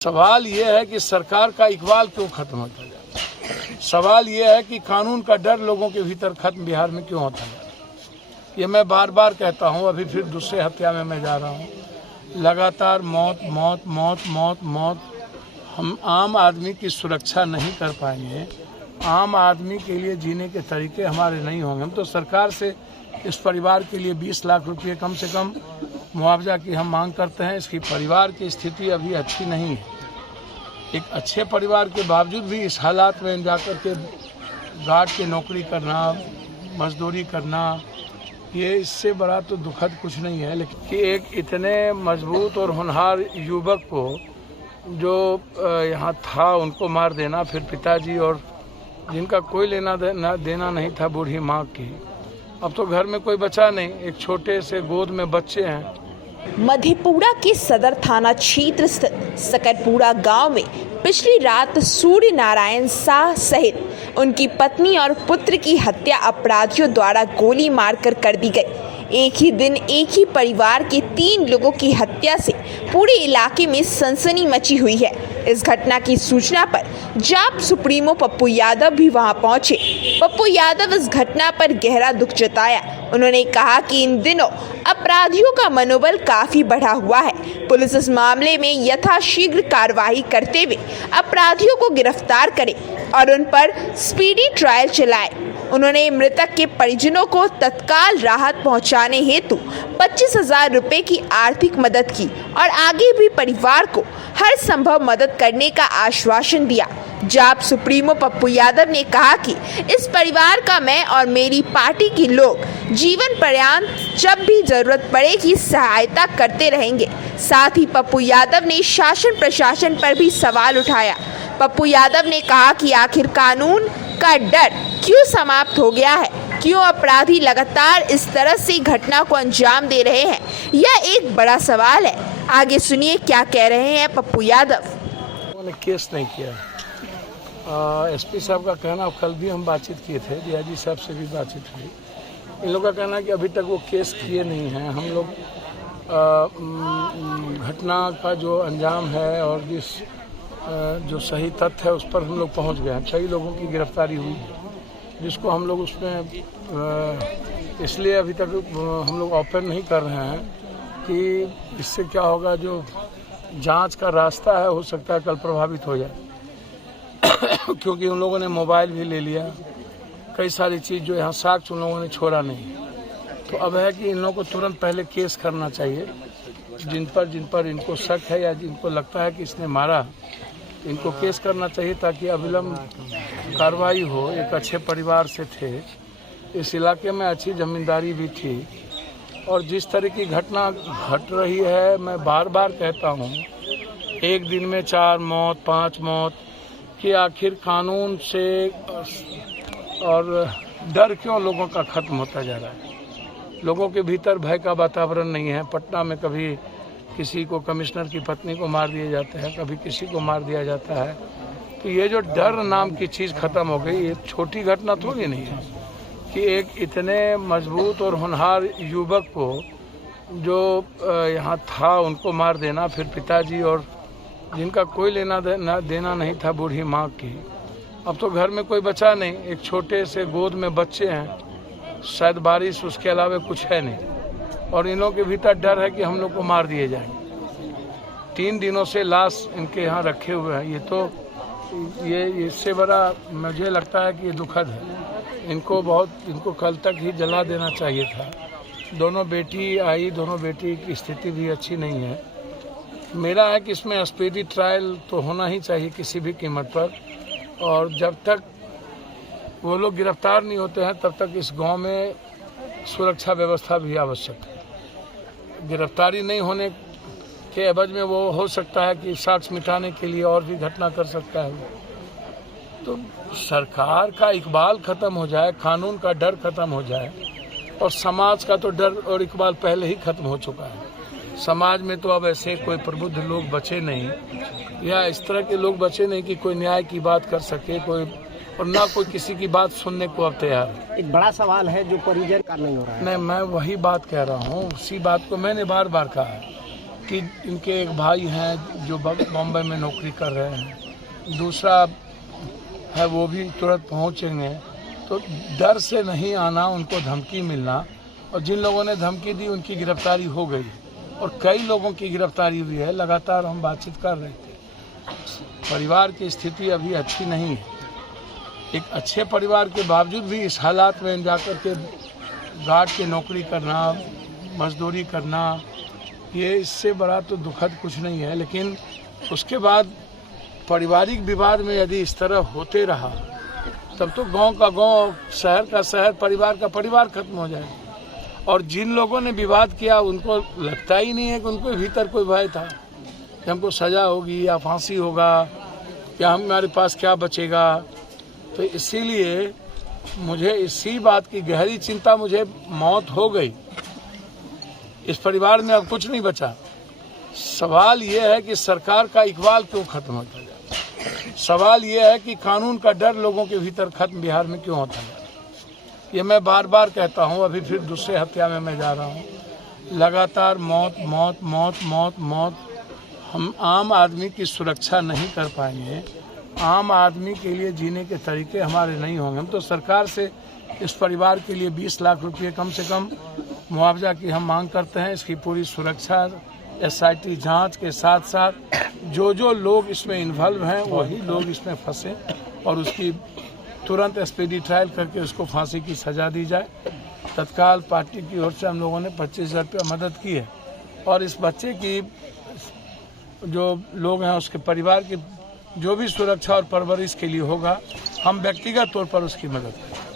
सवाल ये है कि सरकार का इकबाल क्यों खत्म होता जा रहा है। सवाल ये है कि कानून का डर लोगों के भीतर खत्म बिहार में क्यों होता जा रहा है। ये मैं बार बार कहता हूँ, अभी फिर दूसरे हत्या में मैं जा रहा हूँ। लगातार मौत मौत मौत मौत मौत। हम आम आदमी की सुरक्षा नहीं कर पाएंगे, आम आदमी के लिए जीने के तरीके हमारे नहीं होंगे। हम तो सरकार से इस परिवार के लिए 20 लाख रुपये कम से कम मुआवजा की हम मांग करते हैं। इसकी परिवार की स्थिति अभी अच्छी नहीं है। एक अच्छे परिवार के बावजूद भी इस हालात में जाकर के गार्ड की नौकरी करना, मजदूरी करना, ये इससे बड़ा तो दुखद कुछ नहीं है। लेकिन कि एक इतने मजबूत और होनहार युवक को जो यहाँ था उनको मार देना, फिर पिताजी और जिनका कोई लेना देना नहीं था बूढ़ी माँ की, अब तो घर में कोई बचा नहीं, एक छोटे से गोद में बच्चे हैं। मधेपुरा के सदर थाना क्षेत्र स्थित सकरपुरा गांव में पिछली रात सूर्य नारायण शाह सहित उनकी पत्नी और पुत्र की हत्या अपराधियों द्वारा गोली मारकर कर दी गई। एक ही दिन एक ही परिवार के 3 लोगों की हत्या से पूरे इलाके में सनसनी मची हुई है। इस घटना की सूचना पर जाप सुप्रीमो पप्पू यादव भी वहां पहुंचे। पप्पू यादव इस घटना पर गहरा दुख जताया। उन्होंने कहा कि इन दिनों अपराधियों का मनोबल काफी बढ़ा हुआ है। पुलिस इस मामले में यथाशीघ्र कार्रवाई करते हुए अपराधियों को गिरफ्तार करे और उन पर स्पीडी ट्रायल चलाए। उन्होंने मृतक के परिजनों को तत्काल राहत पहुंचाने हेतु 25,000 रुपए की आर्थिक मदद की और आगे भी परिवार को हर संभव मदद करने का आश्वासन दिया। जाप सुप्रीमो पप्पू यादव ने कहा कि इस परिवार का मैं और मेरी पार्टी के लोग जीवन पर्यंत जब भी जरूरत पड़ेगी सहायता करते रहेंगे। साथ ही पप्पू यादव ने शासन प्रशासन पर भी सवाल उठाया। पप्पू यादव ने कहा कि आखिर कानून का डर क्यों समाप्त हो गया है, क्यों अपराधी लगातार इस तरह से घटना को अंजाम दे रहे हैं, यह एक बड़ा सवाल है। आगे सुनिए क्या कह रहे हैं पप्पू यादव। उन्होंने केस नहीं किया। एसपी साहब का कहना, कल भी हम बातचीत किए थे, डीआईजी साहब से भी बातचीत हुई। इन लोगों का कहना है कि अभी तक वो केस किए नहीं हैं। हम लोग घटना का जो अंजाम है और जो सही तथ्य है उस पर हम लोग पहुंच गए हैं। कई लोगों की गिरफ्तारी हुई जिसको हम लोग उसमें इसलिए अभी तक हम लोग ओपन नहीं कर रहे हैं कि इससे क्या होगा। जो जांच का रास्ता है हो सकता है कल प्रभावित हो जाए क्योंकि उन लोगों ने मोबाइल भी ले लिया, कई सारी चीज़ जो यहाँ साक्ष्य उन लोगों ने छोड़ा नहीं। तो अब है कि इन लोगों को तुरंत पहले केस करना चाहिए। जिन पर इनको शक है या जिनको लगता है कि इसने मारा, इनको केस करना चाहिए ताकि अविलंब कार्रवाई हो। एक अच्छे परिवार से थे, इस इलाके में अच्छी जमींदारी भी थी, और जिस तरह की घटना घट रही है, मैं बार बार कहता हूँ, एक दिन में 4 मौत 5 मौत कि आखिर कानून से और डर क्यों लोगों का खत्म होता जा रहा है। लोगों के भीतर भय का वातावरण नहीं है। पटना में कभी किसी को, कमिश्नर की पत्नी को मार दिए जाते हैं, कभी किसी को मार दिया जाता है। तो ये जो डर नाम की चीज़ खत्म हो गई, ये छोटी घटना थोड़ी नहीं है कि एक इतने मजबूत और होनहार युवक को जो यहाँ था उनको मार देना, फिर पिताजी और जिनका कोई लेना देना नहीं था बूढ़ी माँ की, अब तो घर में कोई बचा नहीं, एक छोटे से गोद में बच्चे हैं, शायद बारिश, उसके अलावा कुछ है नहीं। और इन लोगों के भीतर डर है कि हम लोग को मार दिए जाएंगे। 3 दिनों से लाश इनके यहाँ रखे हुए हैं। ये तो इससे बड़ा मुझे लगता है कि ये दुखद है। इनको कल तक ही जला देना चाहिए था। दोनों बेटी आई, दोनों बेटी की स्थिति भी अच्छी नहीं है। मेरा है कि इसमें स्पीडी ट्रायल तो होना ही चाहिए किसी भी कीमत पर, और जब तक वो लोग गिरफ्तार नहीं होते हैं तब तक इस गांव में सुरक्षा व्यवस्था भी आवश्यक है। गिरफ्तारी नहीं होने के एवज में वो हो सकता है कि साक्ष्य मिटाने के लिए और भी घटना कर सकता है। तो सरकार का इकबाल खत्म हो जाए, कानून का डर खत्म हो जाए, और समाज का तो डर और इकबाल पहले ही खत्म हो चुका है। समाज में तो अब ऐसे कोई प्रबुद्ध लोग बचे नहीं, या इस तरह के लोग बचे नहीं कि कोई न्याय की बात कर सके, कोई, और ना कोई किसी की बात सुनने को अब तैयार है। एक बड़ा सवाल है जो परिजन का नहीं हो रहा है। नहीं, मैं वही बात कह रहा हूँ, उसी बात को मैंने बार बार कहा है कि इनके एक भाई हैं जो बॉम्बे में नौकरी कर रहे हैं, दूसरा है वो भी तुरंत पहुंचेंगे। तो डर से नहीं आना, उनको धमकी मिलना, और जिन लोगों ने धमकी दी उनकी गिरफ्तारी हो गई और कई लोगों की गिरफ्तारी हुई है। लगातार हम बातचीत कर रहे थे। परिवार की स्थिति अभी अच्छी नहीं है। एक अच्छे परिवार के बावजूद भी इस हालात में जाकर के गार्ड की नौकरी करना, मजदूरी करना, ये इससे बड़ा तो दुखद कुछ नहीं है। लेकिन उसके बाद पारिवारिक विवाद में यदि इस तरह होते रहा तब तो गांव का गांव, शहर का शहर, परिवार का परिवार खत्म हो जाएगा। और जिन लोगों ने विवाद किया उनको लगता ही नहीं है कि उनको भीतर कोई भय था कि हमको सज़ा होगी या फांसी होगा या हमारे पास क्या बचेगा। तो इसीलिए मुझे इसी बात की गहरी चिंता, मुझे मौत हो गई, इस परिवार में अब कुछ नहीं बचा। सवाल ये है कि सरकार का इकबाल क्यों खत्म होता जाए। सवाल ये है कि कानून का डर लोगों के भीतर खत्म बिहार में क्यों होता है। ये मैं बार बार कहता हूँ। अभी फिर दूसरे हत्या में मैं जा रहा हूँ। लगातार मौत मौत मौत मौत मौत। हम आम आदमी की सुरक्षा नहीं कर पाएंगे। आम आदमी के लिए जीने के तरीके हमारे नहीं होंगे। हम तो सरकार से इस परिवार के लिए 20 लाख रुपये कम से कम मुआवजा की हम मांग करते हैं। इसकी पूरी सुरक्षा, SIT जांच के साथ साथ जो लोग इसमें इन्वॉल्व हैं वही लोग इसमें फंसे और उसकी तुरंत स्पीडी ट्रायल करके उसको फांसी की सज़ा दी जाए। तत्काल पार्टी की ओर से हम लोगों ने 25,000 रुपये मदद की है और इस बच्चे की जो लोग हैं उसके परिवार की जो भी सुरक्षा और परवरिश के लिए होगा, हम व्यक्तिगत तौर पर उसकी मदद करें।